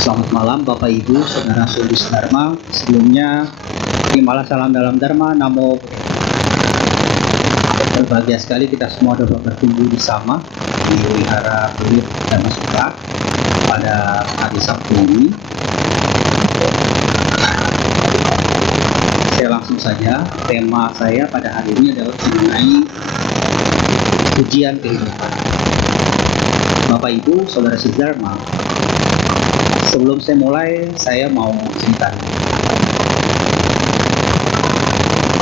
Selamat malam Bapak Ibu, Saudara Saudari Dharma. Sebelumnya, terimalah salam dalam Dharma, Namo. Berbahagia sekali kita semua dapat berkumpul bersama di Wihara Buyut Dharma Sutra pada hari Sabtu ini. Saya langsung saja, tema saya pada hari ini adalah mengenai ujian kehidupan. Bapak Ibu, Saudara Saudari Dharma, sebelum saya mulai, saya mau cerita.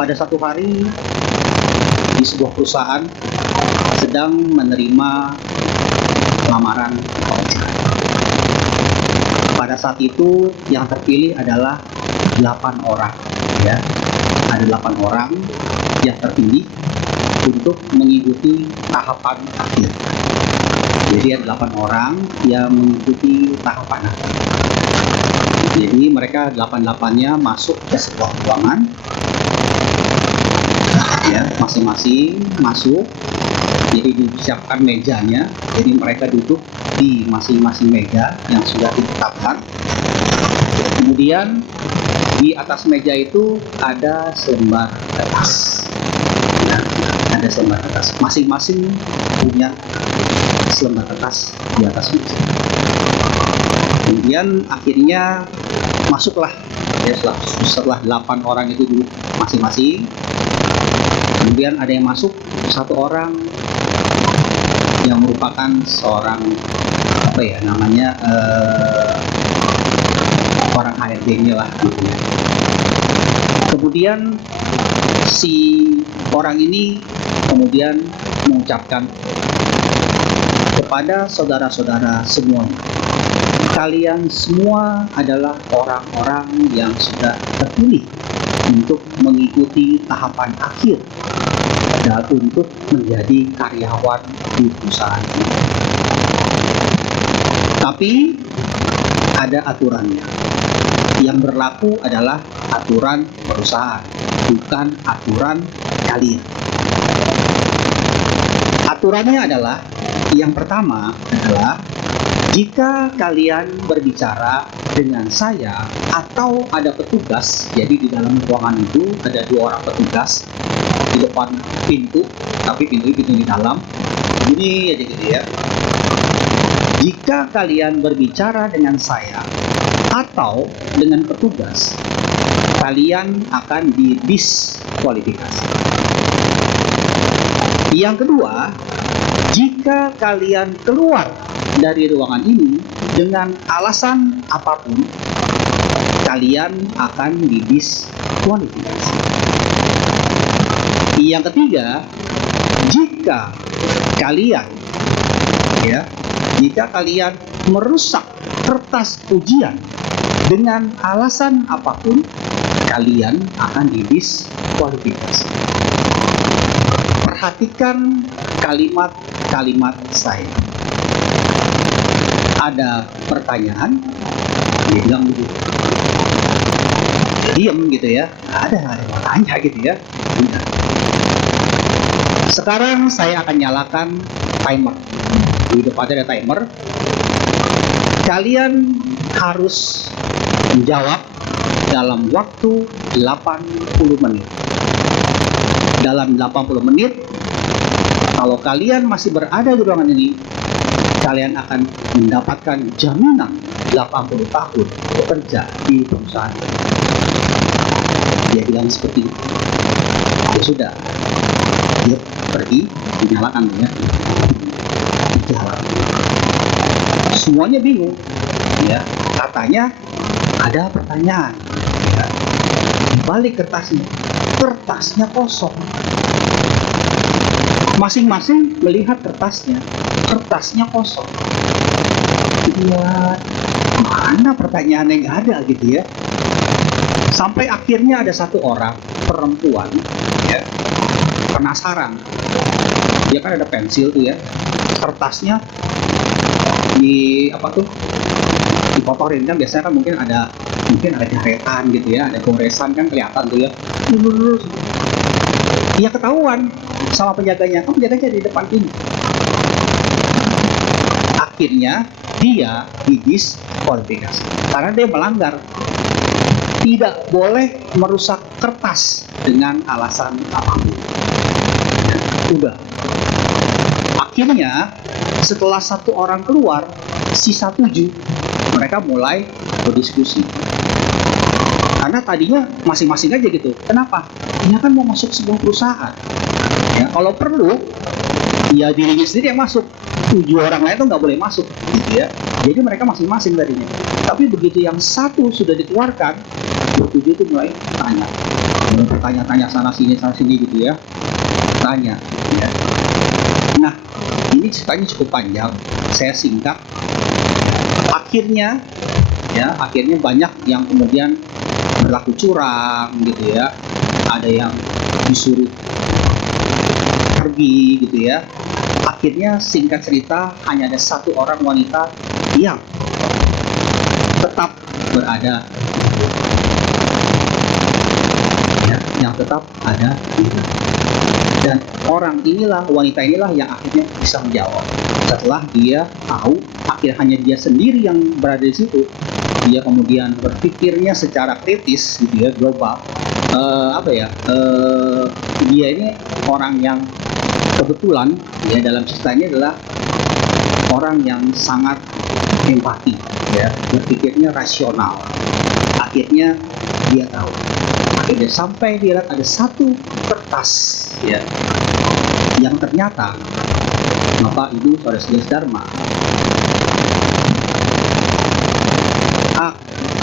Pada satu hari, di sebuah perusahaan sedang menerima lamaran pekerjaan. Pada saat itu, yang terpilih adalah 8 orang. Ya, ada 8 orang yang terpilih untuk mengikuti tahapan akhir. Jadi ada 8 orang yang mengikuti tahapan akhir. Jadi mereka 8-8-nya masuk ke sebuah ruangan. Ya, masing-masing masuk. Jadi disiapkan mejanya. Jadi mereka duduk di masing-masing meja yang sudah ditetapkan. Kemudian di atas meja itu ada selembar kertas. Ya, ada selembar kertas. Masing-masing punya selembar kertas di atas meja. Kemudian akhirnya masuklah, ya, setelah 8 orang itu duduk masing-masing. Kemudian ada yang masuk, satu orang yang merupakan seorang orang HRD-nya lah gitu. Kemudian si orang ini kemudian mengucapkan kepada saudara-saudara semuanya, kalian semua adalah orang-orang yang sudah terpilih untuk mengikuti tahapan akhir dan untuk menjadi karyawan di perusahaan ini. Tapi ada aturannya. Yang berlaku adalah aturan perusahaan, bukan aturan kalian. Aturannya adalah, yang pertama adalah, jika kalian berbicara dengan saya atau ada petugas, jadi di dalam ruangan itu ada 2 orang petugas di depan pintu, tapi pintu di dalam, ini aja gitu ya. Jika kalian berbicara dengan saya atau dengan petugas, kalian akan didiskualifikasi. Yang kedua, jika kalian keluar dari ruangan ini dengan alasan apapun, kalian akan didiskualifikasi. Yang ketiga, jika kalian merusak kertas ujian dengan alasan apapun, kalian akan didiskualifikasi. Perhatikan kalimat-kalimat saya. Ada pertanyaan, dia bilang begitu. Diam gitu ya, ada yang tanya gitu ya. Tidak. Sekarang saya akan nyalakan timer. Di depan ada timer. Kalian harus menjawab dalam waktu 80 menit. Dalam 80 menit, kalau kalian masih berada di ruangan ini, kalian akan mendapatkan jaminan 80 tahun bekerja di perusahaan. Dia bilang seperti itu. Ya sudah, dia pergi, dinyalakan ya. Jalan. Semuanya bingung, ya. Katanya ada pertanyaan. Ya. Balik kertasnya kosong. Masing-masing melihat kertasnya kosong. Lihat, mana pertanyaannya nggak ada gitu ya. Sampai akhirnya ada satu orang perempuan, ya, penasaran. Dia kan ada pensil tuh ya, kertasnya dipotorin kan, biasanya kan mungkin ada jaretan gitu ya, ada goresan kan kelihatan tuh ya. Ya ketahuan sama penjaganya, kan penjaganya di depan pintu. Akhirnya dia didiskualifikasi karena dia melanggar. Tidak boleh merusak kertas dengan alasan apapun. Udah. Akhirnya setelah satu orang keluar, sisa 7 mereka mulai berdiskusi. Karena tadinya masing-masing aja gitu. Kenapa? Dia kan mau masuk sebuah perusahaan. Ya, kalau perlu, ya dirinya sendiri yang masuk. 7 orang lain tuh nggak boleh masuk, gitu ya. Jadi mereka masing-masing tadinya. Tapi begitu yang satu sudah dikeluarkan, 7 itu mulai tanya-tanya sana sini gitu ya. Tanya. Ya. Nah, ini ceritanya cukup panjang. Saya singkat. Akhirnya banyak yang kemudian berlaku curang gitu ya, ada yang disuruh pergi gitu ya. Akhirnya singkat cerita hanya ada satu orang wanita yang tetap berada ya, yang tetap ada dan wanita inilah yang akhirnya bisa menjawab setelah dia tahu hanya dia sendiri yang berada di situ. Dia kemudian berpikirnya secara kritis gitu ya, global. Dia ini orang yang kebetulan ya dalam cerita ini adalah orang yang sangat empati ya, berpikirnya rasional. Akhirnya dia tahu. Akhirnya sampai dia lihat ada satu kertas ya yang ternyata Bapak Ibu Saudara-saudara Dharma,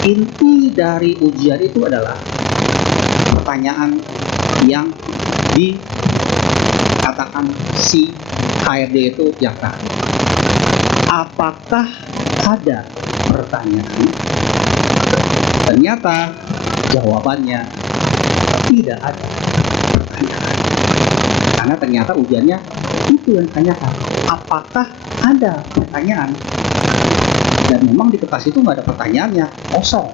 inti dari ujian itu adalah pertanyaan yang dikatakan si HRD itu yang tadi. Apakah ada pertanyaan? Ternyata jawabannya tidak ada pertanyaan. Karena ternyata ujiannya itu yang ditanyakan. Apakah ada pertanyaan? Dan memang di kertas itu nggak ada pertanyaannya, kosong,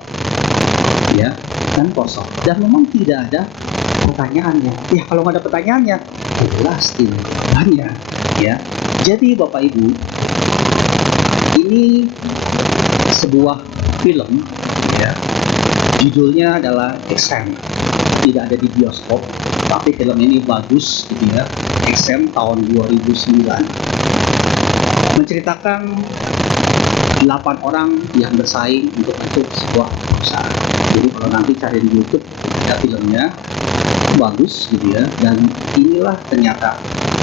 ya, dan kosong. Dan memang tidak ada pertanyaannya. Ya kalau nggak ada pertanyaannya, jelas tidak banyak, ya. Jadi Bapak Ibu, ini sebuah film, ya. Judulnya adalah Exam. Tidak ada di bioskop, tapi film ini bagus, gitu ya. Exam tahun 2009 menceritakan 8 orang yang bersaing untuk masuk sebuah perusahaan. Jadi kalau nanti cari di YouTube ya filmnya bagus gitu ya. Dan inilah ternyata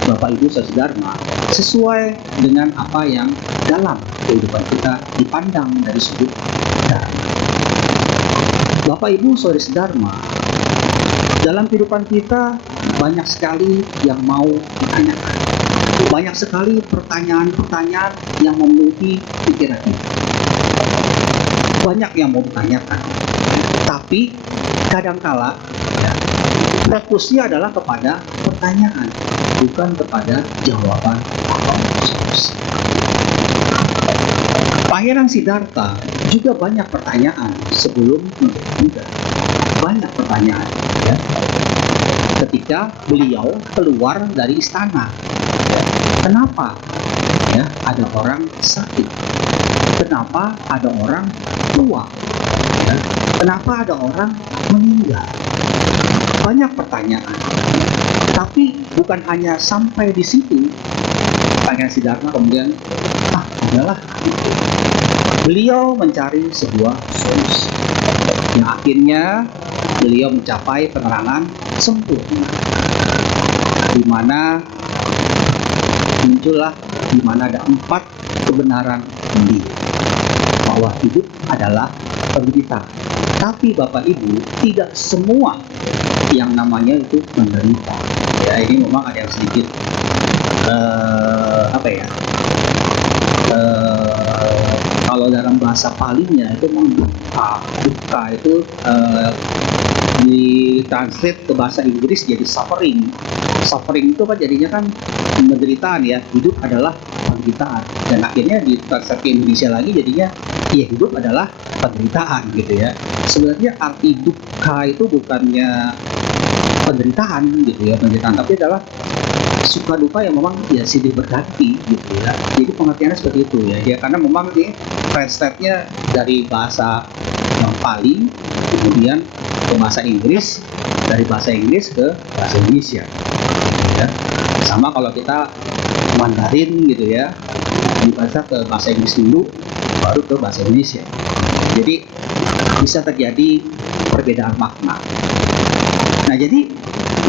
Bapak Ibu Saudara Dharma sesuai dengan apa yang dalam kehidupan kita dipandang dari sudut dharma. Bapak Ibu Saudara Dharma, dalam kehidupan kita banyak sekali yang mau ditanyakan. Banyak sekali pertanyaan-pertanyaan yang memenuhi pikiran kita. Banyak yang mau ditanyakan. Tapi kadangkala ya, fokusnya adalah kepada pertanyaan, bukan kepada jawaban atau solusi. Pangeran Siddhartha juga banyak pertanyaan sebelum menjadi Buddha. Banyak pertanyaan ya. Ketika beliau keluar dari istana, kenapa ya ada orang sakit? Kenapa ada orang tua? Ya? Kenapa ada orang meninggal? Banyak pertanyaan. Tapi bukan hanya sampai di situ. Pangeran Siddhartha kemudian adalah beliau mencari sebuah solusi. Yang akhirnya beliau mencapai penerangan sempurna, di mana muncullah di mana ada 4 kebenaran beliau, bahwa hidup adalah penderitaan. Tapi Bapak Ibu, tidak semua yang namanya itu menderita. Ya ini memang ada yang sedikit kalau dalam bahasa Palinya itu memang duka itu ditranslate ke bahasa Inggris jadi suffering. Suffering itu kan jadinya kan penderitaan ya, hidup adalah penderitaan. Dan akhirnya ditranslate ke Indonesia lagi jadinya ya hidup adalah penderitaan gitu ya. Sebenarnya arti duka itu bukannya penderitaan gitu ya, penderitaan, tapi adalah suka duka yang memang ya silih berganti gitu ya. Jadi pengertiannya seperti itu ya. Ya karena memang ini translate-nya dari bahasa Pali kemudian ke bahasa Inggris, dari bahasa Inggris ke bahasa Indonesia. Ya. Sama kalau kita Mandarin gitu ya, dibaca ke bahasa Inggris dulu baru ke bahasa Indonesia. Jadi bisa terjadi perbedaan makna. Nah, jadi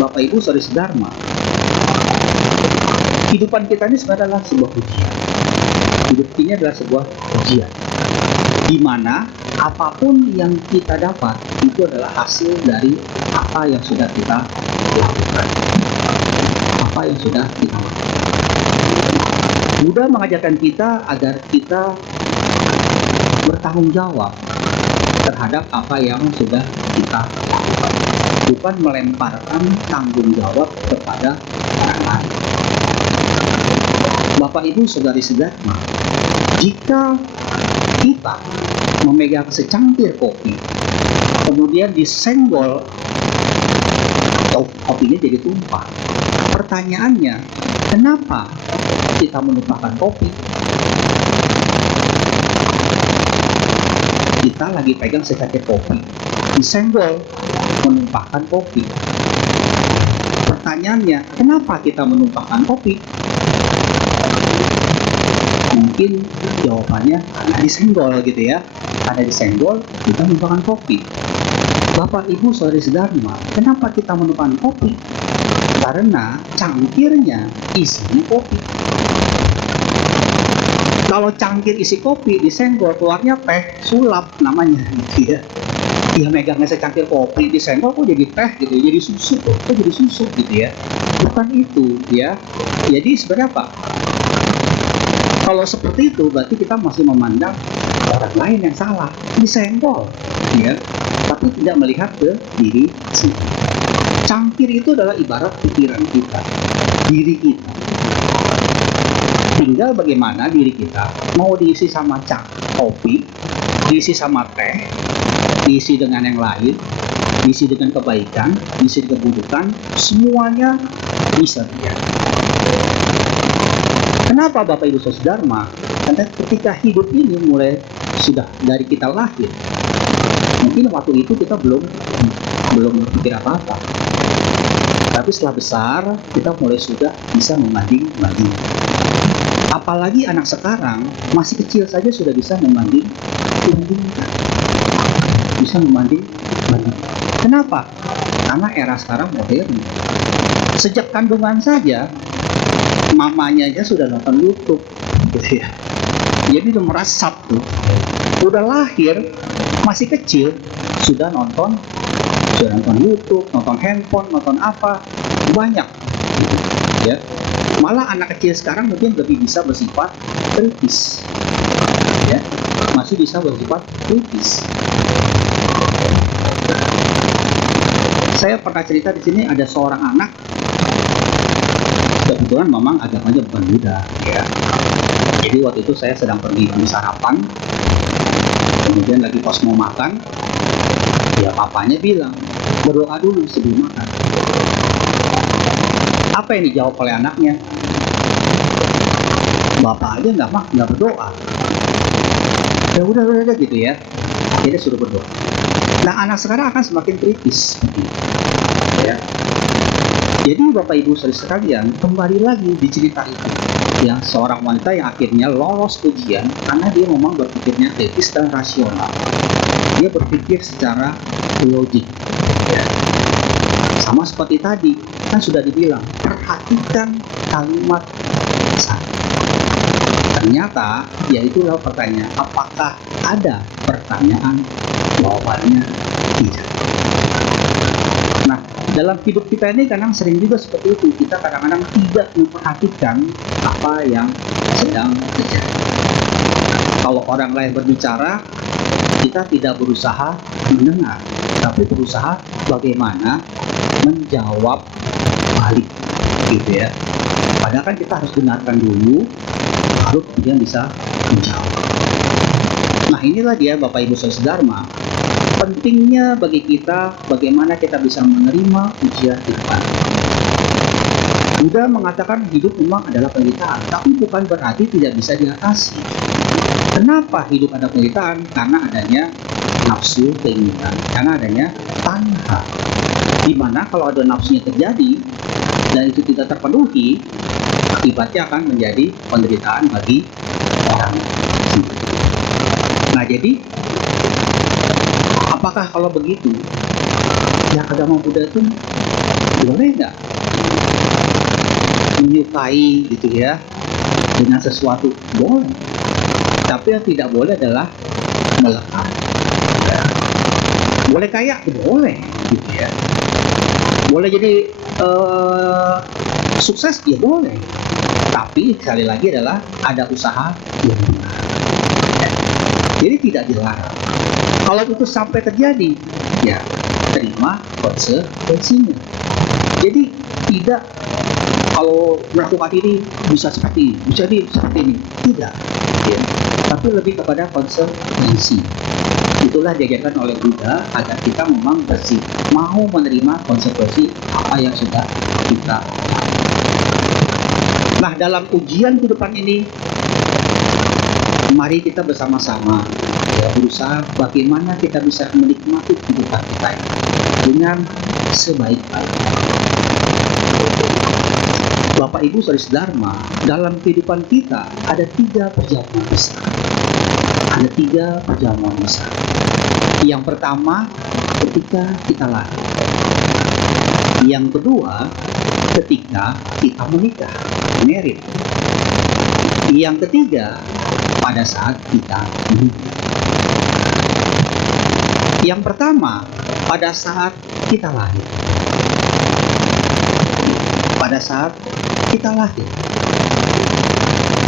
Bapak Ibu Saudara Sedharma, kehidupan kita ini sebenarnya adalah sebuah ujian. Hidup ini adalah sebuah ujian, di mana apapun yang kita dapat itu adalah hasil dari apa yang sudah kita lakukan. Apa yang sudah kita lakukan. Buddha mengajarkan kita agar kita bertanggung jawab terhadap apa yang sudah kita lakukan, bukan melemparkan tanggung jawab kepada orang lain. Bapak Ibu Saudari Sedharma, jika kita memegang secangkir kopi, kemudian disenggol, kopinya jadi tumpah. Pertanyaannya, kenapa kita menumpahkan kopi? Kita lagi pegang secangkir kopi, disenggol, menumpahkan kopi. Pertanyaannya, kenapa kita menumpahkan kopi? Mungkin jawabannya karena disenggol gitu ya. Karena disenggol, kita menumpahkan kopi. Bapak Ibu Saudari Sedharma, kenapa kita menumpahkan kopi? Karena cangkirnya isinya kopi. Kalau cangkir isi kopi disenggol, keluarnya teh sulap namanya gitu ya. Dia megangnya secangkir kopi disenggol kok jadi teh gitu, jadi susu kok jadi susu gitu ya. Bukan itu ya. Jadi sebenarnya apa? Kalau seperti itu berarti kita masih memandang orang lain yang salah, disenggol ya. Tapi tidak melihat ke diri sendiri. Cangkir itu adalah ibarat pikiran kita, diri kita. Tinggal bagaimana diri kita mau diisi sama kopi, diisi sama teh, diisi dengan yang lain, diisi dengan kebaikan, diisi dengan keburukan, semuanya bisa terjadi. Kenapa Bapak Ibu Saudara Sedharma? Karena ketika hidup ini mulai sudah dari kita lahir, mungkin waktu itu kita belum berpikir apa-apa. Tapi setelah besar, kita mulai sudah bisa membanding-banding. Apalagi anak sekarang, masih kecil saja sudah bisa membanding-bandingkan. Bisa membanding-bandingkan. Kenapa? Karena era sekarang modern. Sejak kandungan saja, mamanya aja sudah nonton YouTube. Gitu ya. Jadi udah meresap tuh. Udah lahir, masih kecil, sudah nonton YouTube, nonton handphone, nonton apa, banyak. Ya. Malah anak kecil sekarang mungkin lebih bisa bersifat kritis. Ya. Masih bisa bersifat kritis. Saya pernah cerita di sini ada seorang anak, kebetulan memang agamanya bukan Buddha, ya. Jadi waktu itu saya sedang pergi sarapan, kemudian lagi pas mau makan, ya papanya bilang, berdoa dulu sebelum makan. Apa yang dijawab oleh anaknya? Bapak aja nggak berdoa. Ya udah gitu ya. Jadi suruh berdoa. Nah, anak sekarang akan semakin kritis. Ya. Jadi Bapak Ibu Saudara sekalian, kembali lagi di cerita itu. Ya, seorang wanita yang akhirnya lolos ujian karena dia memang berpikirnya kritis dan rasional. Dia berpikir secara logik. Ya. Sama seperti tadi, kan sudah dibilang, perhatikan kalimat saya. Ternyata, yaitulah pertanyaan, apakah ada pertanyaan? Jawabannya tidak. Nah, dalam hidup kita ini kadang sering juga seperti itu. Kita kadang-kadang tidak memperhatikan apa yang sedang terjadi. Kalau orang lain berbicara, kita tidak berusaha mendengar, tapi berusaha bagaimana menjawab balik, gitu ya. Padahal kan kita harus dengarkan dulu, baru kemudian bisa menjawab. Nah, inilah dia Bapak Ibu Saudara Sedharma, pentingnya bagi kita bagaimana kita bisa menerima ujian kehidupan. Buddha mengatakan hidup memang adalah penderitaan, tapi bukan berarti tidak bisa diatasi. Kenapa hidup ada penderitaan? Karena adanya nafsu keinginan, karena adanya tanha. Dimana kalau ada nafsunya terjadi dan itu tidak terpenuhi, akibatnya akan menjadi penderitaan bagi orang. Nah, jadi apakah kalau begitu, ya agama Buddha itu boleh nggak menyukai gitu ya dengan sesuatu? Boleh, tapi yang tidak boleh adalah melekat. Boleh kaya, boleh gitu ya. Boleh jadi sukses, ya boleh. Tapi sekali lagi adalah ada usaha yang benar. Jadi tidak dilarang. Kalau itu sampai terjadi, ya terima konsekuensinya. Jadi tidak kalau melakukan ini bisa seperti ini, tidak. Ya. Tapi lebih kepada konsekuensi. Itulah diajarkan oleh Buddha agar kita memang bersih, mau menerima konsekuensi apa yang sudah kita lakukan. Nah, dalam ujian kehidupan ini, mari kita bersama-sama ya, berusaha bagaimana kita bisa menikmati kehidupan kita dengan sebaik-baiknya. Bapak Ibu Saudara Dharma, dalam kehidupan kita ada 3 perjamuan besar. Ada 3 perjamuan besar. Yang pertama, ketika kita lahir. Yang kedua, ketika kita menikah, married. Yang ketiga, pada saat kita menikah. Yang pertama, pada saat kita lahir. Pada saat kita lahir,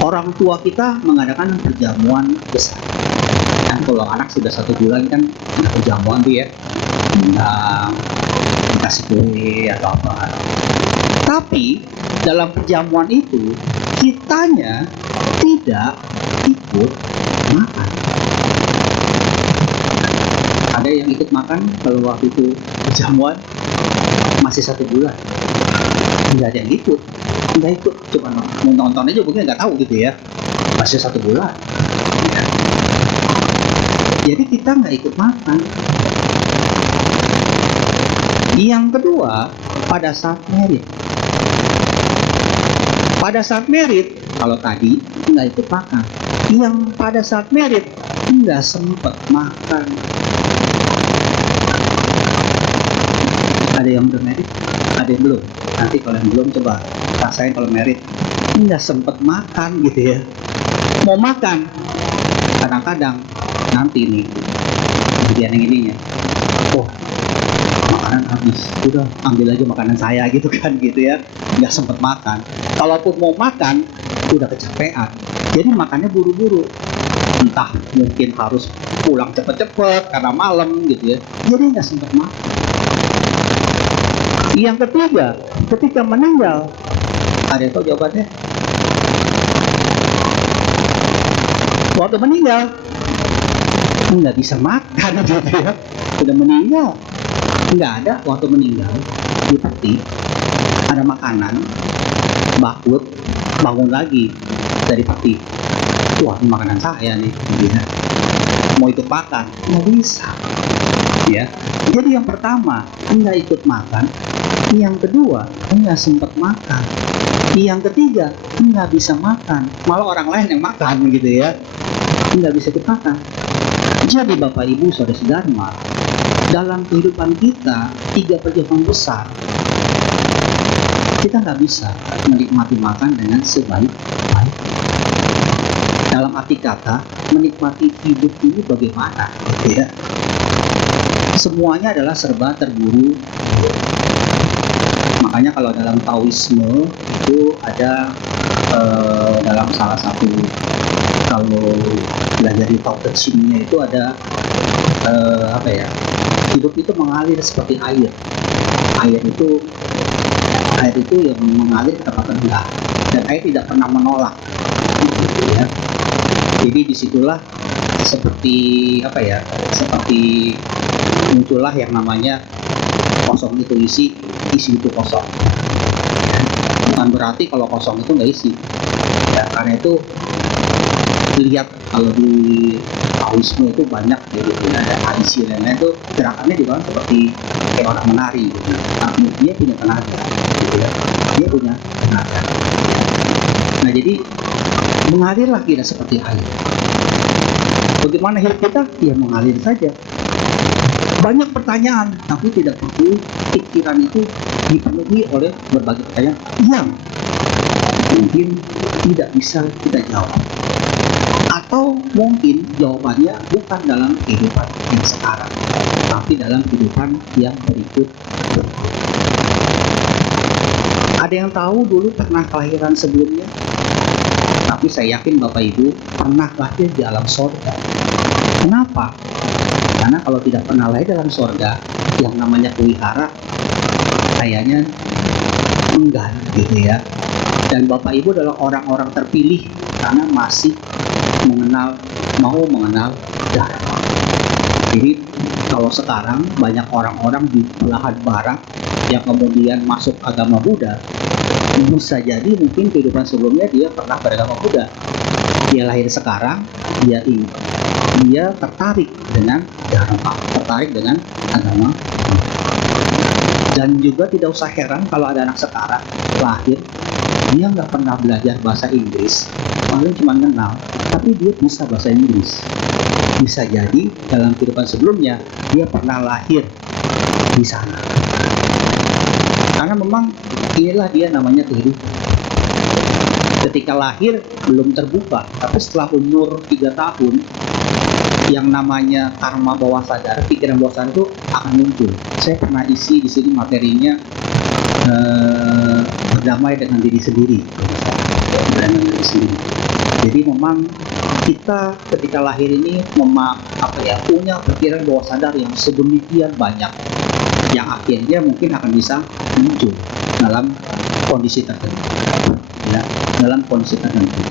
orang tua kita mengadakan perjamuan besar. Kan kalau anak sudah 1 bulan kan perjamuan tuh ya, dikasih kue atau apa. Tapi dalam perjamuan itu kitanya tidak ikut makan. Ada yang ikut makan kalau waktu itu perjamuan masih 1 bulan. Nggak ada yang ikut, cuma mau nonton aja mungkin nggak tahu gitu ya, masih 1 bulan. Jadi kita nggak ikut makan. Yang kedua, pada saat married. Pada saat married, kalau tadi nggak ikut makan. Yang pada saat married nggak sempat makan. Ada yang udah married, ada yang belum. Nanti kalau yang belum coba rasain kalau married, nggak sempet makan gitu ya. Mau makan, kadang-kadang nanti nih bagian yang ininya, oh makanan habis, udah ambil aja makanan saya gitu kan gitu ya, nggak sempet makan. Kalaupun mau makan, udah kecapean, jadi makannya buru-buru. Entah mungkin harus pulang cepet-cepet karena malam gitu ya, jadi nggak sempet makan. Yang ketiga, ketika meninggal, ada yang tahu jawabannya? Waktu meninggal, nggak bisa makan gitu ya. Sudah meninggal, nggak ada waktu meninggal. Di peti, ada makanan, bakut, bangun lagi dari peti. Wah, ini makanan saya nih, gitu ya. Mau ikut makan, nggak bisa. Ya, jadi yang pertama nggak ikut makan, yang kedua nggak sempat makan, yang ketiga nggak bisa makan, malah orang lain yang makan gitu ya, nggak bisa ikut makan. Jadi Bapak Ibu Saudara Dharma, dalam kehidupan kita 3 perjamuan besar, kita nggak bisa menikmati makan dengan sebaik-baik. Dalam arti kata, menikmati hidup ini bagaimana gitu ya. Semuanya adalah serba terburu. Makanya kalau dalam Taoisme itu ada dalam salah satu, kalau belajar di Tao Te Ching-nya itu ada apa ya, hidup itu mengalir seperti air. Air itu yang mengalir ke tempat rendah, dan air tidak pernah menolak gitu ya. Jadi disitulah seperti apa ya, seperti muncullah yang namanya kosong itu isi, isi itu kosong. Bukan berarti kalau kosong itu nggak isi ya, karena itu lihat kalau di Taoisme itu banyak gitu, ada isi dan lain-lain, itu gerakannya juga seperti kayak orang menari gitu, tapi dia punya tenaga gitu ya, dia punya tenaga. Nah jadi mengalirlah kita seperti air. Bagaimana hidup kita? Ya mengalir saja. Banyak pertanyaan, tapi tidak perlu pikiran itu dipenuhi oleh berbagai pertanyaan yang mungkin tidak bisa kita jawab. Atau mungkin jawabannya bukan dalam kehidupan yang sekarang, tapi dalam kehidupan yang berikut. Ada yang tahu dulu pernah kelahiran sebelumnya? Tapi saya yakin Bapak Ibu pernah lahir di alam sorga. Kenapa? Karena kalau tidak pernah lahir dalam sorga, yang namanya pelihara kayaknya enggan gitu ya. Dan Bapak Ibu adalah orang-orang terpilih karena masih mau mengenal Dharma. Jadi kalau sekarang banyak orang-orang di belahan barat yang kemudian masuk agama Buddha, bisa jadi mungkin kehidupan sebelumnya dia pernah beragama Buddha. Dia lahir sekarang, dia tertarik dengan Dharma, tertarik dengan agama. Dan juga tidak usah heran kalau ada anak sekarang lahir, dia nggak pernah belajar bahasa Inggris, paling cuma kenal, tapi dia bisa bahasa Inggris. Bisa jadi dalam kehidupan sebelumnya dia pernah lahir di sana. Karena memang inilah dia namanya kehidupan. Ketika lahir belum terbuka, tapi setelah umur 3 tahun, yang namanya karma bawah sadar, pikiran bawah sadar itu akan muncul. Saya pernah isi di sini materinya berdamai dengan diri sendiri. Jadi memang kita ketika lahir ini punya pikiran bawah sadar yang sedemikian banyak, yang akhirnya mungkin akan bisa muncul dalam kondisi tertentu. Ya, dalam kondisi tertentu.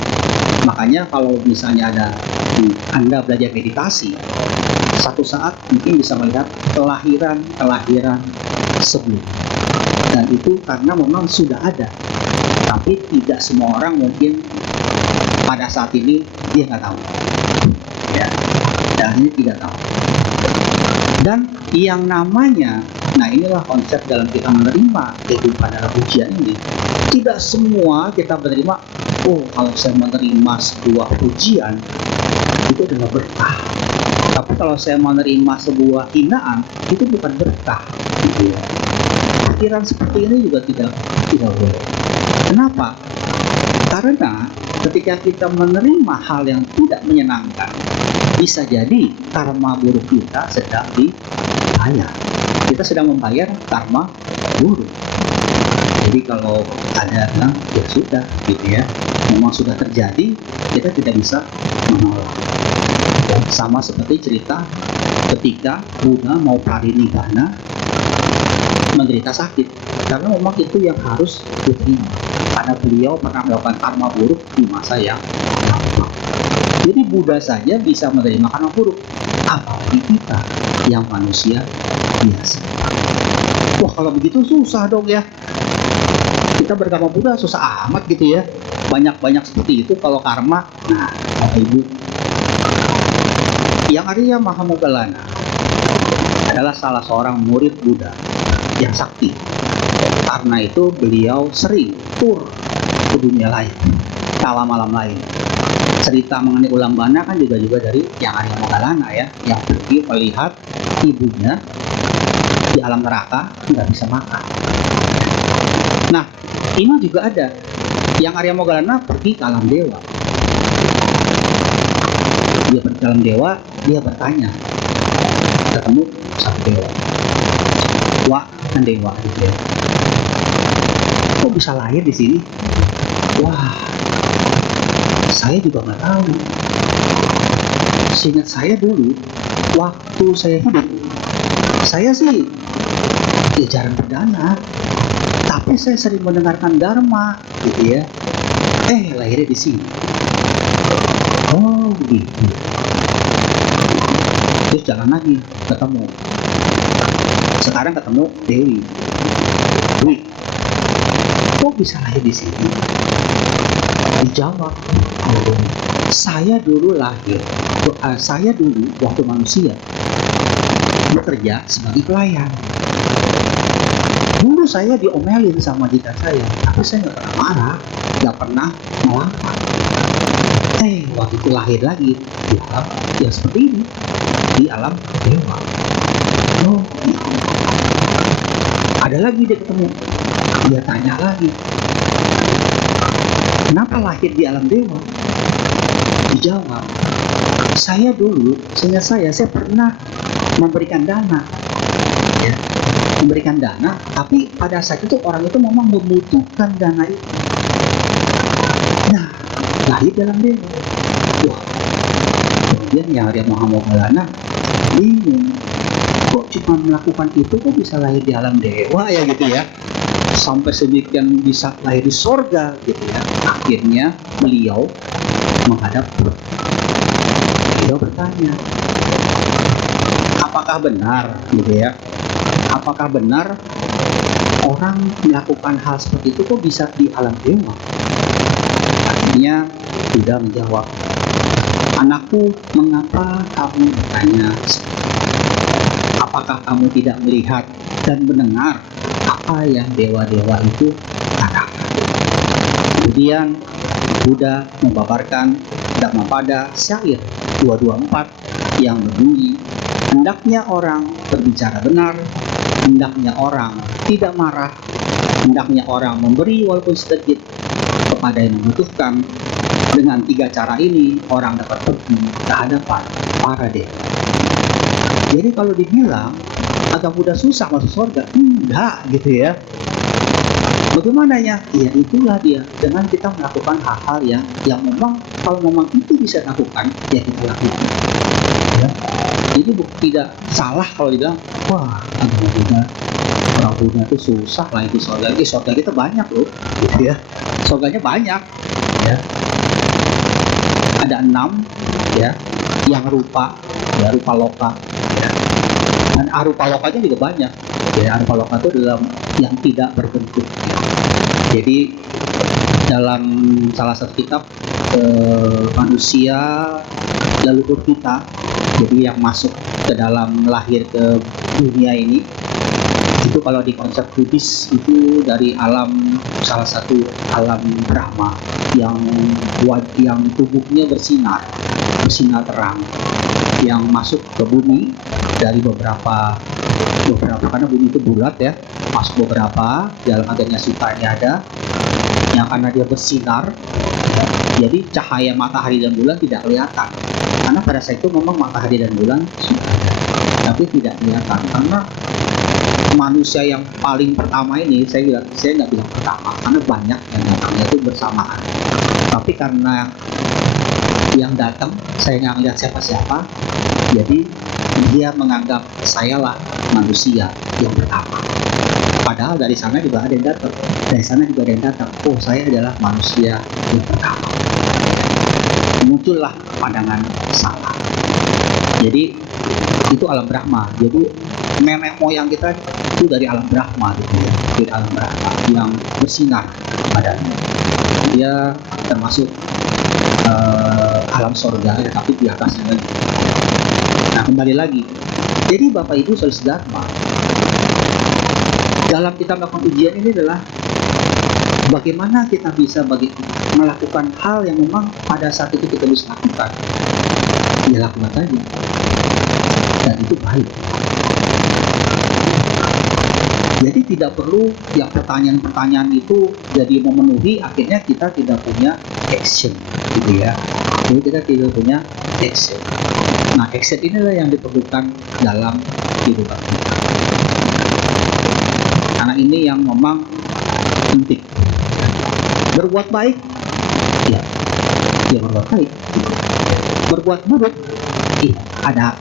Makanya kalau misalnya Anda belajar meditasi, satu saat mungkin bisa melihat kelahiran sebelum. Dan itu karena memang sudah ada. Tapi tidak semua orang mungkin pada saat ini dia nggak tahu. Ya, dan ini tidak tahu. Dan yang namanya, nah inilah konsep dalam kita menerima kehidupan dalam ujian ini. Tidak semua kita menerima, kalau saya menerima sebuah ujian, itu adalah berkah. Tapi kalau saya menerima sebuah hinaan, itu bukan berkah. Gitu ya. Pikiran seperti ini juga tidak boleh. Kenapa? Karena ketika kita menerima hal yang tidak menyenangkan, bisa jadi karma buruk kita sedang dibayar. Kita sedang membayar karma buruk. Jadi kalau ada ya sudah gitu ya, memang sudah terjadi, kita tidak bisa menolak. Sama seperti cerita ketika Buddha mau parinibbana menderita sakit, karena memang itu yang harus diterima, karena beliau pernah melakukan karma buruk di masa yang lampau. Jadi Buddha saja bisa menerima karma buruk, apalagi kita yang manusia biasa. Wah, kalau begitu susah dong ya. Kita beragama Buddha susah amat gitu ya. Banyak seperti itu kalau karma. Nah, Bapak Ibu, yang Arya Mahamoggallana adalah salah seorang murid Buddha yang sakti. Karena itu beliau sering tur ke dunia lain, ke alam-alam lain. Cerita mengenai Ulambana kan juga dari yang Arya Moggallana ya, yang pergi melihat ibunya di alam neraka nggak bisa makan. Nah, ini juga ada yang Arya Moggallana pergi ke alam dewa. Dia pergi ke alam dewa, dia bertanya, ketemu satu dewa, Wak kan dewa gitu ya. Kok bisa lahir di sini? Wah, saya juga nggak tahu. Seingat saya dulu, waktu saya hidup, saya sih ya jarang berdana, tapi saya sering mendengarkan Dharma, gitu ya. Lahirnya di sini. Oh, gitu. Terus jalan lagi, ketemu. Sekarang ketemu Dewi. Dewi, kok bisa lahir di sini? Dijawab, saya dulu waktu manusia bekerja sebagai pelayan. Dulu saya diomelin sama majikan saya, tapi saya nggak pernah marah, nggak pernah melangkah. Waktu itu lahir lagi di alam yang seperti ini, di alam dewa. Oh, ada lagi dia ketemu, dia tanya lagi, kenapa lahir di alam dewa? Dijawab, saya dulu, saya pernah memberikan dana, ya, tapi pada saat itu orang itu memang membutuhkan dana itu. Nah, lahir dalam dewa. Wah, kemudian yang Arya Mahamogalana bingung, kok cuma melakukan itu kok bisa lahir di alam dewa ya gitu ya, sampai sedemikian bisa lahir di sorga gitu ya. Akhirnya beliau menghadap, beliau bertanya, apakah benar gitu ya, apakah benar orang melakukan hal seperti itu kok bisa di alam dewa? Akhirnya Buddha menjawab, anakku, mengapa kamu bertanya? Apakah kamu tidak melihat dan mendengar apa yang dewa-dewa itu katakan? Kemudian Buddha membabarkan Dhammapada syair 224 yang berbunyi, hendaknya orang berbicara benar, hendaknya orang tidak marah, hendaknya orang memberi walaupun sedikit kepada yang membutuhkan. Dengan 3 cara ini orang dapat pergi ke hadapan para dewa. Jadi kalau dibilang agak mudah susah masuk surga, enggak gitu ya. Bagaimana ya? Ya itulah dia, dengan kita melakukan hal-hal yang memang kalau memang itu bisa dilakukan, ya kita lakukan. Ya. Jadi tidak salah kalau dibilang, wah agama Buddha, orang Buddha itu susah lah itu surga. Surga kita banyak loh, gitu ya. Surganya banyak, ya. Ada 6 ya, yang rupa, ya, rupa loka, ya. Dan arupa lokanya juga banyak. Ya, arupa loka itu dalam yang tidak berbentuk. Jadi dalam salah satu kitab manusia leluhur kita, jadi yang masuk ke dalam lahir ke dunia ini, itu kalau di konsep Buddhis itu dari alam, salah satu alam Brahma yang tubuhnya bersinar terang, yang masuk ke bumi dari beberapa karena bumi itu bulat ya, masuk beberapa dalam adanya sukanya ada yang karena dia bersinar, jadi cahaya matahari dan bulan tidak kelihatan, karena pada saat itu memang matahari dan bulan sudah ada, tapi tidak kelihatan karena manusia yang paling pertama ini, saya nggak bilang pertama karena banyak yang datangnya itu bersamaan, tapi karena yang datang saya nggak lihat siapa-siapa, jadi dia menganggap saya lah manusia yang pertama, padahal dari sana juga ada yang datang, oh saya adalah manusia yang pertama. Muncullah pandangan salah. Jadi itu alam Brahma. Jadi nenek moyang kita itu dari alam Brahma gitu ya, dari alam Brahma yang bersinar padanya. Dia termasuk alam sorga, tapi di atasnya lagi. Nah, kembali lagi. Jadi Bapak Ibu Saudara Dharma, dalam kita melakukan ujian ini adalah bagaimana kita bisa melakukan hal yang memang pada saat itu kita bisa lakukan. Ya lakukan saja. Dan itu baik. Jadi tidak perlu yang pertanyaan-pertanyaan itu jadi memenuhi, akhirnya kita tidak punya action, gitu ya. Jadi kita tidak punya action. Nah, action inilah yang diperlukan dalam kehidupan kita. Karena ini yang memang penting. Berbuat baik, ya berbuat baik. Berbuat buruk, ada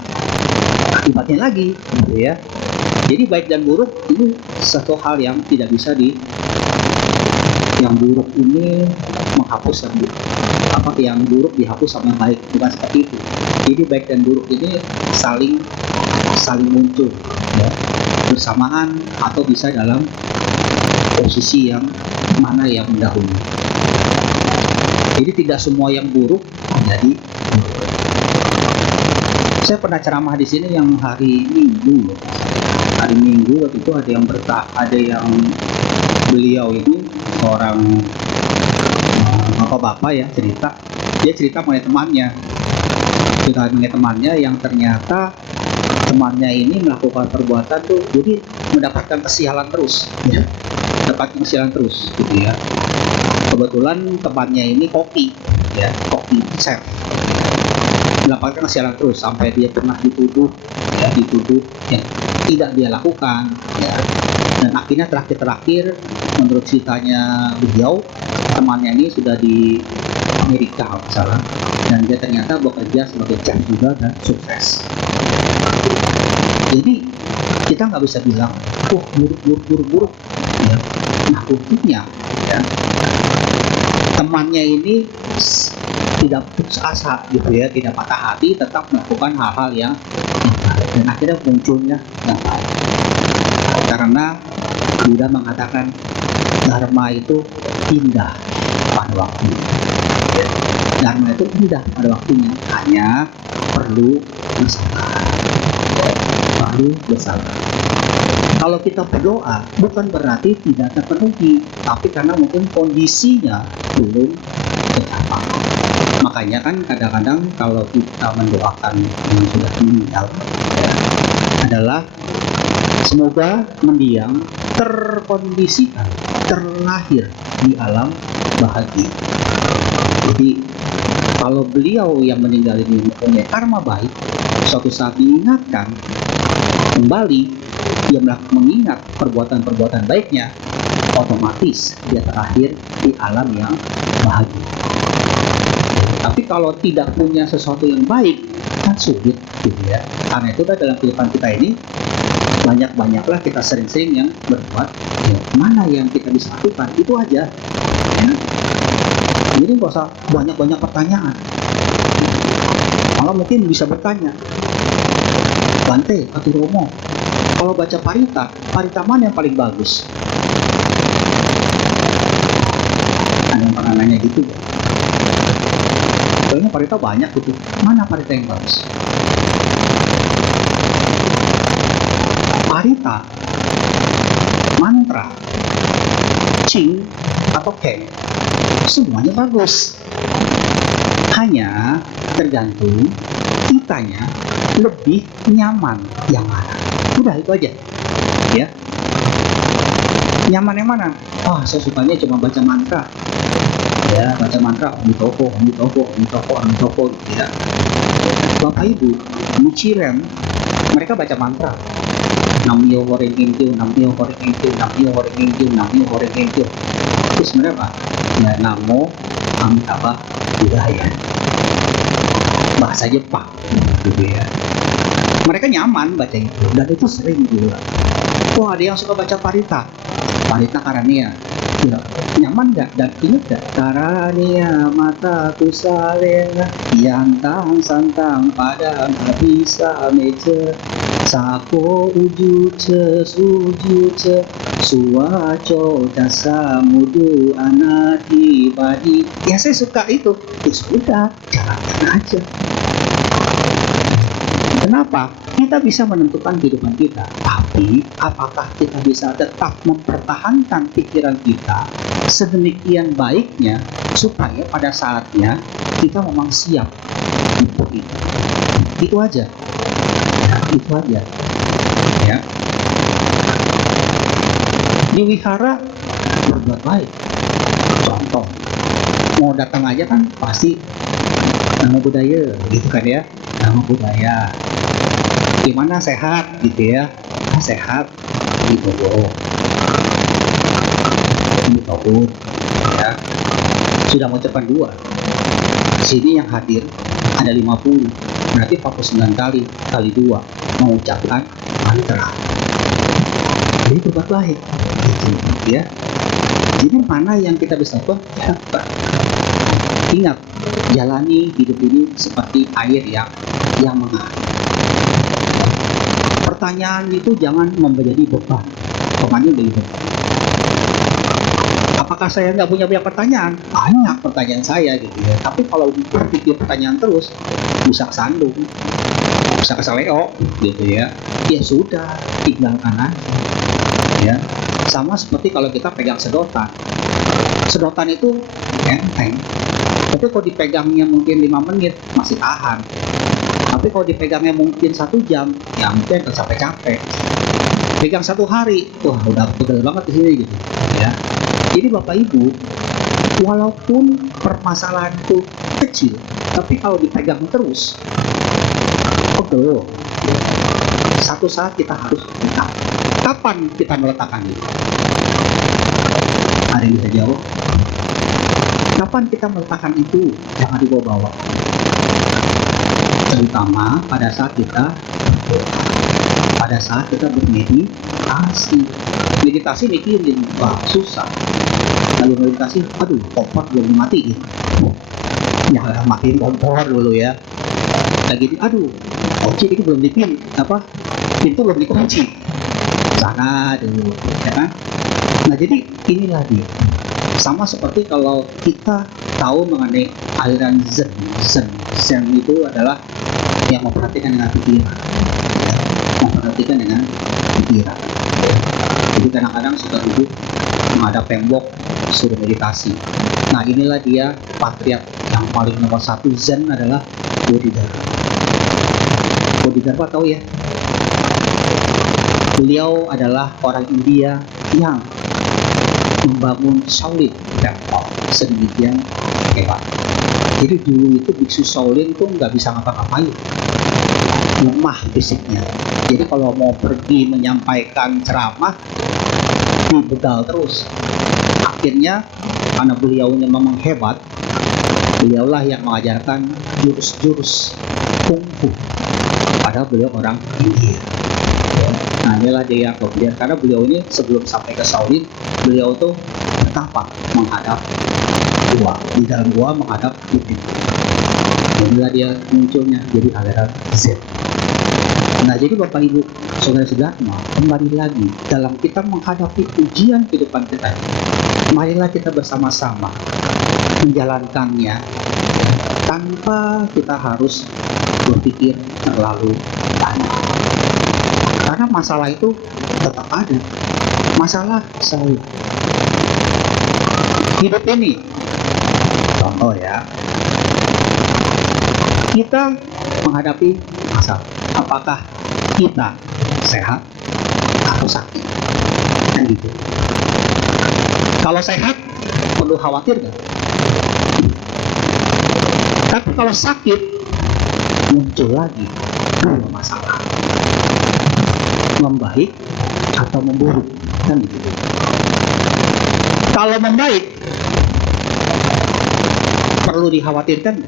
akibatnya lagi, gitu ya. Jadi baik dan buruk itu satu hal yang tidak bisa yang buruk ini menghapus yang buruk dihapus sama yang baik, bukan seperti itu. Jadi baik dan buruk ini saling muncul, ya, bersamaan atau bisa dalam posisi yang mana yang mendahului. Jadi tidak semua yang buruk menjadi buruk. Saya pernah ceramah di sini yang hari Minggu. Hari Minggu waktu itu ada yang beliau ini orang bapak-bapak ya cerita mengenai temannya yang ternyata temannya ini melakukan perbuatan tuh jadi mendapatkan kesialan terus ya. Gitu ya. Kebetulan temannya ini koki chef, mendapatkan kesialan terus sampai dia pernah dituduh yang tidak dia lakukan ya. Dan akhirnya terakhir menurut ceritanya beliau, temannya ini sudah di Amerika kalau salah, dan dia ternyata bekerja sebagai chef juga dan sukses. Jadi kita nggak bisa bilang buruk ya. Nah buktinya ya, temannya ini tidak putus asa gitu ya, tidak patah hati, tetap melakukan hal-hal yang baik, dan akhirnya munculnya yang baik. Karena Buddha mengatakan dharma itu indah pada waktunya. Dharma itu indah pada waktunya, hanya perlu bersabar. Kalau kita berdoa bukan berarti tidak terpenuhi, tapi karena mungkin kondisinya belum tercapai. Makanya kan kadang-kadang kalau kita mendoakan yang sudah meninggal adalah semoga mendiang terkondisikan, terlahir di alam bahagia. Jadi kalau beliau yang meninggal ini mempunyai karma baik, suatu saat diingatkan kembali, dia mengingat perbuatan-perbuatan baiknya, otomatis dia terlahir di alam yang bahagia. Tapi kalau tidak punya sesuatu yang baik, kan sulit gitu ya. Karena itu dalam kehidupan kita ini banyak-banyaklah kita sering-sering yang berbuat ya, mana yang kita bisa lakukan itu aja ya. Jadi nggak usah banyak-banyak pertanyaan, malah mungkin bisa bertanya, Bante atau Romo, kalau baca parita mana yang paling bagus? Ada yang pernah nanya gitu ya. Soalnya parita banyak gitu, mana parita yang bagus? Parita, mantra, Ching atau Keng, semuanya bagus. Hanya tergantung kitanya lebih nyaman yang mana. Udah itu aja. Ya. Nyaman yang mana? Saya sukanya cuma baca mantra. Ya, baca mantra Om Toko gitu ya. Bapak Ibu, Muciren, mereka baca mantra. Namyo Horeng Inkyo. Itu sebenarnya apa? Ya, Namo Amitabha Buddhaya. Bahasa Jepang gitu ya. Mereka nyaman baca itu, dan itu sering juga. Ada yang suka baca parita Karania. Ya, nyaman nggak? Dan ingat nggak? Karania mata kusalena yantang santang pada bisa meja sako ujuce suwaco jasa mudu anati badi. Ya saya suka itu. Sudah, jalankan aja. Kenapa? Kita bisa menentukan kehidupan kita, tapi apakah kita bisa tetap mempertahankan pikiran kita sedemikian baiknya supaya pada saatnya kita memang siap untuk itu. Itu aja. Ya. Di wihara berbuat baik. Contoh, mau datang aja kan pasti nama budaya, gitu kan ya. Nama budaya. Gimana sehat gitu ya? Sehat gitu loh. Ya. Sudah mengucapkan 2. Sini yang hadir ada 50. Berarti 49 kali 2 mengucapkan mantra. Jadi berbuat baik gitu ya. Jadi mana yang kita bisa lakukan? Ya, ingat, jalani hidup ini seperti air yang mengalir. Pertanyaan itu jangan menjadi beban. Pokoknya menjadi beban. Apakah saya nggak punya banyak pertanyaan? Banyak pertanyaan saya gitu ya. Tapi kalau berpikir pertanyaan terus, bisa kesandung, bisa keseleo gitu ya. Ya sudah, tinggalkan aja. Ya, sama seperti kalau kita pegang sedotan. Sedotan itu enteng. Tapi kalau dipegangnya mungkin 5 menit masih tahan. Tapi kalau dipegangnya mungkin 1 jam, ya mungkin akan capek-capek. Pegang 1 hari, wah udah pegel banget di sini gitu ya. Jadi Bapak Ibu, walaupun permasalahan itu kecil, tapi kalau dipegang terus, pegel. Satu saat kita harus letak. Kapan kita meletakkan itu? Ada yang bisa jawab? Kapan kita meletakkan itu? Jangan dibawa-bawa. Terutama pada saat kita bermeditasi. Meditasi mikirin, wah susah. Lalu meditasi, aduh kompor belum dimatiin. Ya matiin kompor dulu ya. Lagi aduh kunci ini belum pintu belum dikunci. Sana dulu, ya kan? Nah jadi inilah dia. Sama seperti kalau kita tahu mengenai aliran Zen. Zen itu adalah yang memperhatikan dengan pikiran. Memperhatikan dengan pikiran. Jadi kadang-kadang suka duduk menghadap tembok, suruh meditasi. Nah inilah dia patriark yang paling nomor 1 Zen adalah Bodhidharma. Bodhidharma tahu ya? Beliau adalah orang India yang membangun Shaolin Temple sedemikian hebat. Jadi dulu itu biksu Shaolin tuh nggak bisa ngapa-ngapain, lemah fisiknya. Jadi kalau mau pergi menyampaikan ceramah dibegal terus. Akhirnya karena beliaunya memang hebat, beliaulah yang mengajarkan jurus-jurus kungfu. Padahal beliau orang India. Nah inilah dia kemudian, karena beliau ini sebelum sampai ke Shaolin, beliau tuh bertapa menghadap gua, di dalam gua menghadap bukit. Inilah dia munculnya jadi aliran Zen. Nah jadi Bapak Ibu, saudara-saudara, kembali lagi dalam kita menghadapi ujian kehidupan kita, marilah kita bersama-sama menjalankannya tanpa kita harus berpikir terlalu banyak. Karena masalah itu tetap ada. Masalah selalu. Hidup ini, contoh ya, kita menghadapi masalah. Apakah kita sehat atau sakit? Kan gitu. Kalau sehat, perlu khawatir nggak? Tapi kalau sakit, muncul lagi dua masalah. Membaik atau memburuk, kan gitu. Kalau membaik perlu dikhawatirkan,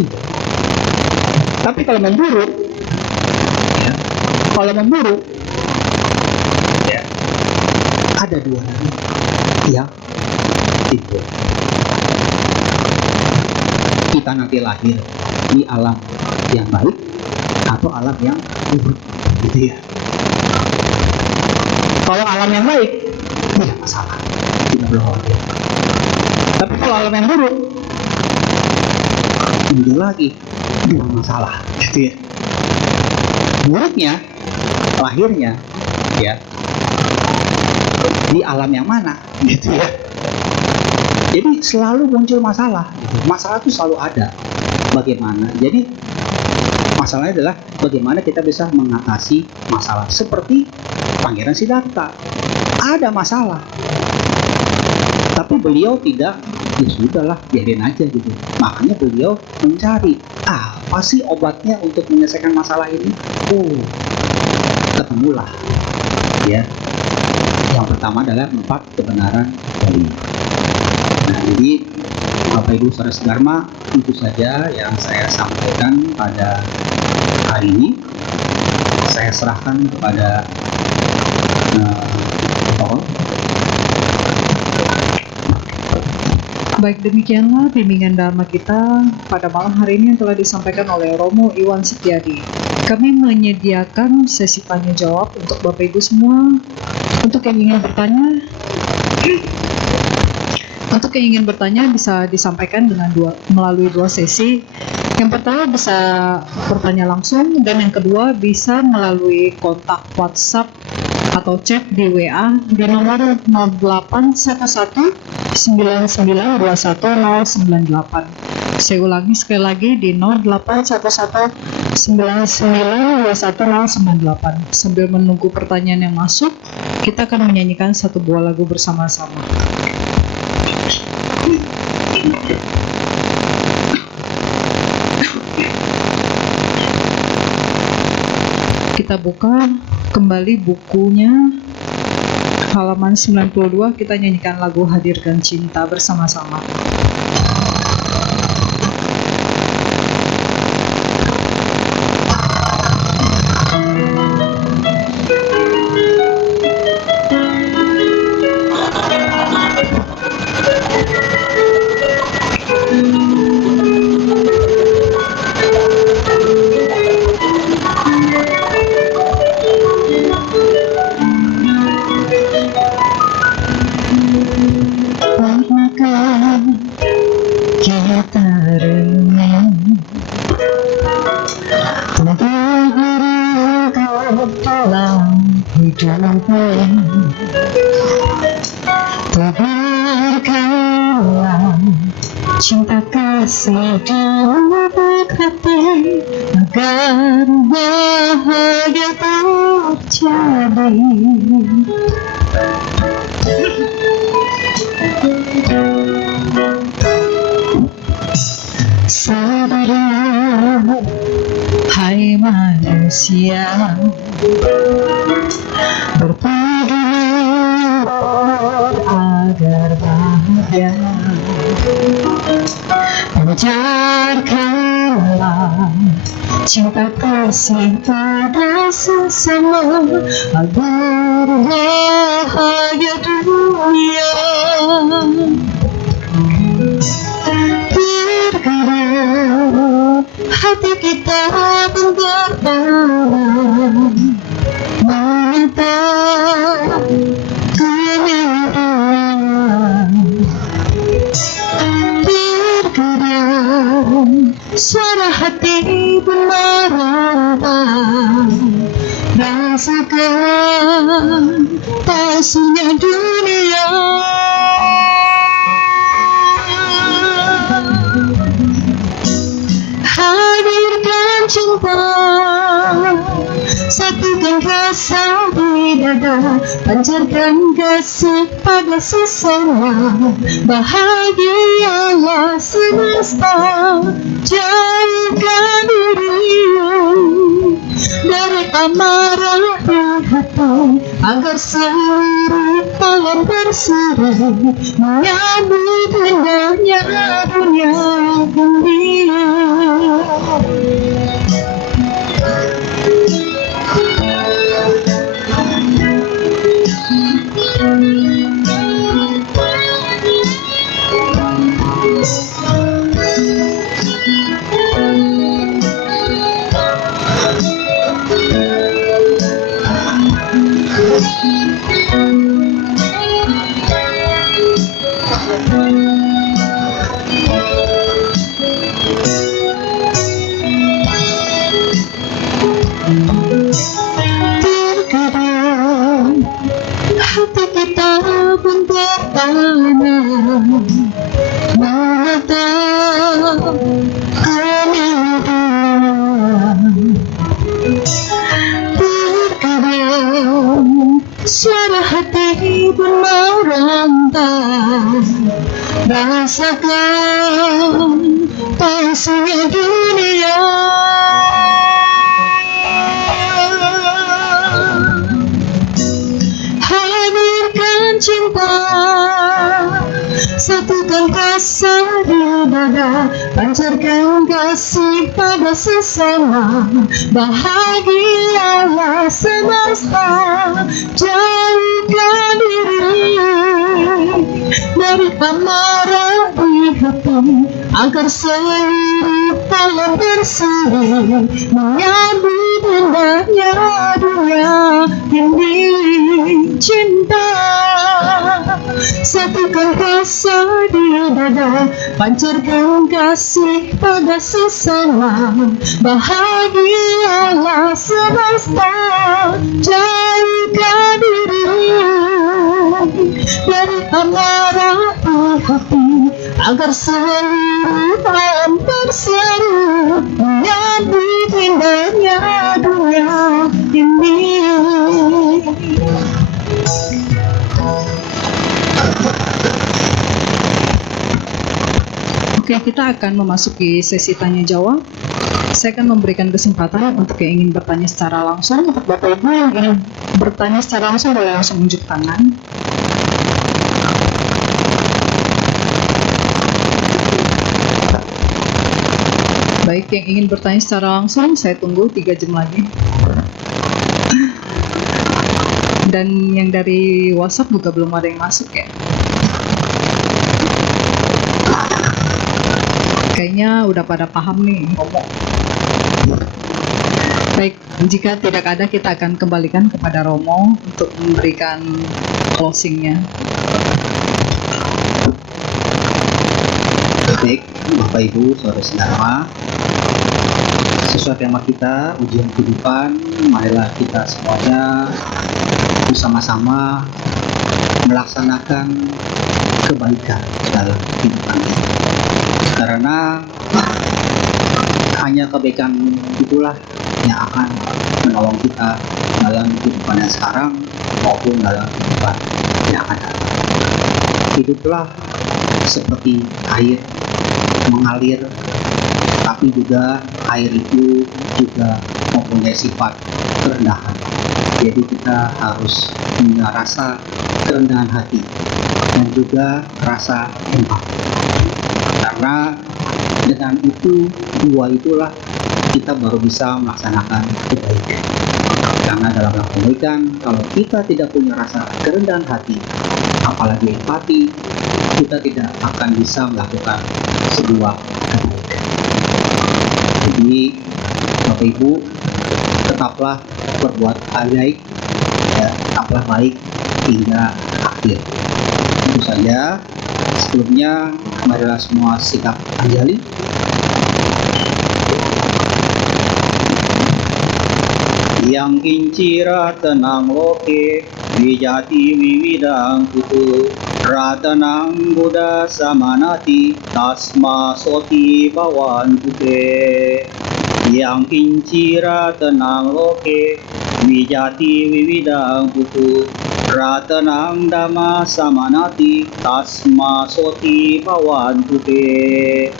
tidak. Tapi kalau memburuk, ya, ada dua yang timbul. Kita nanti lahir di alam yang baik atau alam yang buruk, gitu ya. Kalau alam yang baik, tidak masalah, tidak perlu khawatir. Tapi kalau alam yang buruk, muncul lagi dua masalah, gitu ya. Buruknya, lahirnya, ya, di alam yang mana, gitu ya. Jadi selalu muncul masalah, gitu. Masalah itu selalu ada. Bagaimana? Jadi masalahnya adalah bagaimana kita bisa mengatasi masalah. Seperti Pangeran Siddhartha, ada masalah, tapi beliau tidak, ya sudahlah, biarin aja gitu. Makanya beliau mencari apa sih obatnya untuk menyelesaikan masalah ini. Ketemulah, ya. Yang pertama adalah 4 kebenaran dari. Nah, jadi Bapak Ibu Saudara Dharma, itu saja yang saya sampaikan pada hari ini. Saya serahkan kepada Baik, demikianlah bimbingan Dharma kita pada malam hari ini yang telah disampaikan oleh Romo Iwan Setiadi. Kami menyediakan sesi tanya jawab untuk Bapak Ibu semua. Untuk yang ingin bertanya bisa disampaikan melalui dua sesi. Yang pertama bisa bertanya langsung, dan yang kedua bisa melalui kontak WhatsApp atau chat di WA di nomor 0811 9921 098. Saya ulangi sekali lagi di 0811 9921 098. Sambil menunggu pertanyaan yang masuk, kita akan menyanyikan satu buah lagu bersama-sama. Kita buka kembali bukunya halaman 92, kita nyanyikan lagu Hadirkan Cinta bersama-sama. Tebarkanlah cinta kasih di lubuk hati agar bahagia terjadi. Sadarlah, hai manusia, berpikir agar bahagia. Pancarkanlah cinta kasih pada sesama agar bahagia dunia. Terkadang hati kita pun bertahan meminta kebenaran. Terkadang suara hati pun marah, rasakan palsunya dunia. Hadirkan cinta, satukan rasa di dada, pancarkan kasih pada sesama, bahagialah semesta. Jauhkan diri dari amarah di hati, agar seluruh alam berseri menyambut indahnya dunia dunia. Terkadang hati kita pun tertanam mata kemarahan. Terkadang suara hati pun merantau, rasakan palsunya dunia. Hadirkan cinta, satukan rasa di dada, pancarkan kasih pada sesama, bahagialah semesta. Jauhkan diri dari amarah di agar seluruh alam berseri menyambut indahnya dunia ini cinta. Satukan kuasa di dada, pancarkan kasih pada sesama, bahagialah semesta, jauhkan diri dari amarah hati, agar seluruh alam berseri menyambut indahnya dunia ini. Oke, kita akan memasuki sesi tanya jawab. Saya akan memberikan kesempatan untuk yang ingin bertanya secara langsung. Untuk Bapak Ibu yang ingin bertanya secara langsung boleh langsung unjuk tangan. Baik, yang ingin bertanya secara langsung saya tunggu 3 jam lagi. Dan yang dari WhatsApp juga belum ada yang masuk ya. Kayaknya udah pada paham nih ngomong. Baik, jika tidak ada kita akan kembalikan kepada Romo untuk memberikan closingnya. Baik, Bapak Ibu, saudara-saudara, sesuai tema kita, ujian kehidupan, marilah kita semuanya bersama-sama melaksanakan kebaikan dalam kehidupan ini. Karena hanya kebaikan itulah yang akan menolong kita dalam kehidupan yang sekarang maupun dalam kehidupan yang akan datang. Hiduplah seperti air mengalir, tapi juga air itu juga mempunyai sifat kerendahan. Jadi kita harus punya rasa kerendahan hati dan juga rasa empati. Karena dengan itu, dua itulah kita baru bisa melaksanakan kebaikan. Karena dalam melakukan kebaikan, kalau kita tidak punya rasa kerendahan hati, apalagi empati, kita tidak akan bisa melakukan sebuah kebaikan. Jadi, Bapak Ibu, tetaplah berbuat baik, ya, tetaplah baik hingga akhir. Itu saja. Sebelumnya, marilah semua sikap anjali. Yang kincira tenang loke, wijati wiwidang putu, ratanang buddha samanati, tasma soti bawan pute. Yang kincira tenang loke, wijati wiwidang putu, ratanang dhamma samanati, tasma soti bawan pute.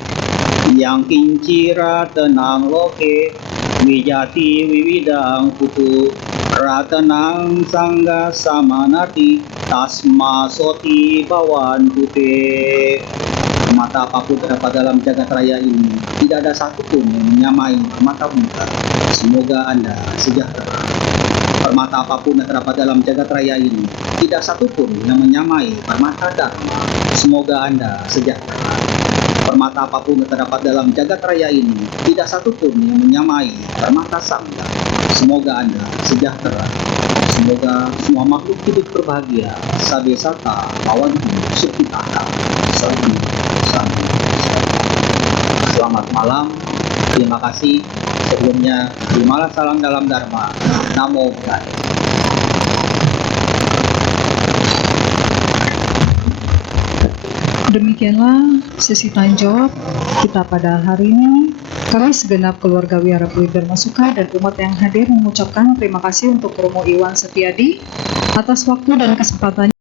Yang kincira tenang loke, wijati wiwidang putu, ratanang sangga samanati, tasma soti bawan pute. Mata apapun terdapat dalam jagat raya ini, tidak ada satupun yang menyamai mata Buddha. Semoga Anda sejahtera. Permata apapun yang terdapat dalam jagat raya ini, tidak satupun yang menyamai permata Dharma. Semoga Anda sejahtera. Permata apapun yang terdapat dalam jagat raya ini, tidak satupun yang menyamai permata Sangha. Semoga Anda sejahtera. Semoga semua makhluk hidup berbahagia. Sabe sata, awantu, sukhitata, sabi, sabi. Selamat malam. Terima kasih. Sebelumnya, terimalah salam dalam Dharma. Namo Buddhaya. Demikianlah sesi tanya jawab kita pada hari ini. Kami segenap keluarga Wihara Pluit Dharma Sukha dan umat yang hadir mengucapkan terima kasih untuk Romo Iwan Setiadi atas waktu dan kesempatan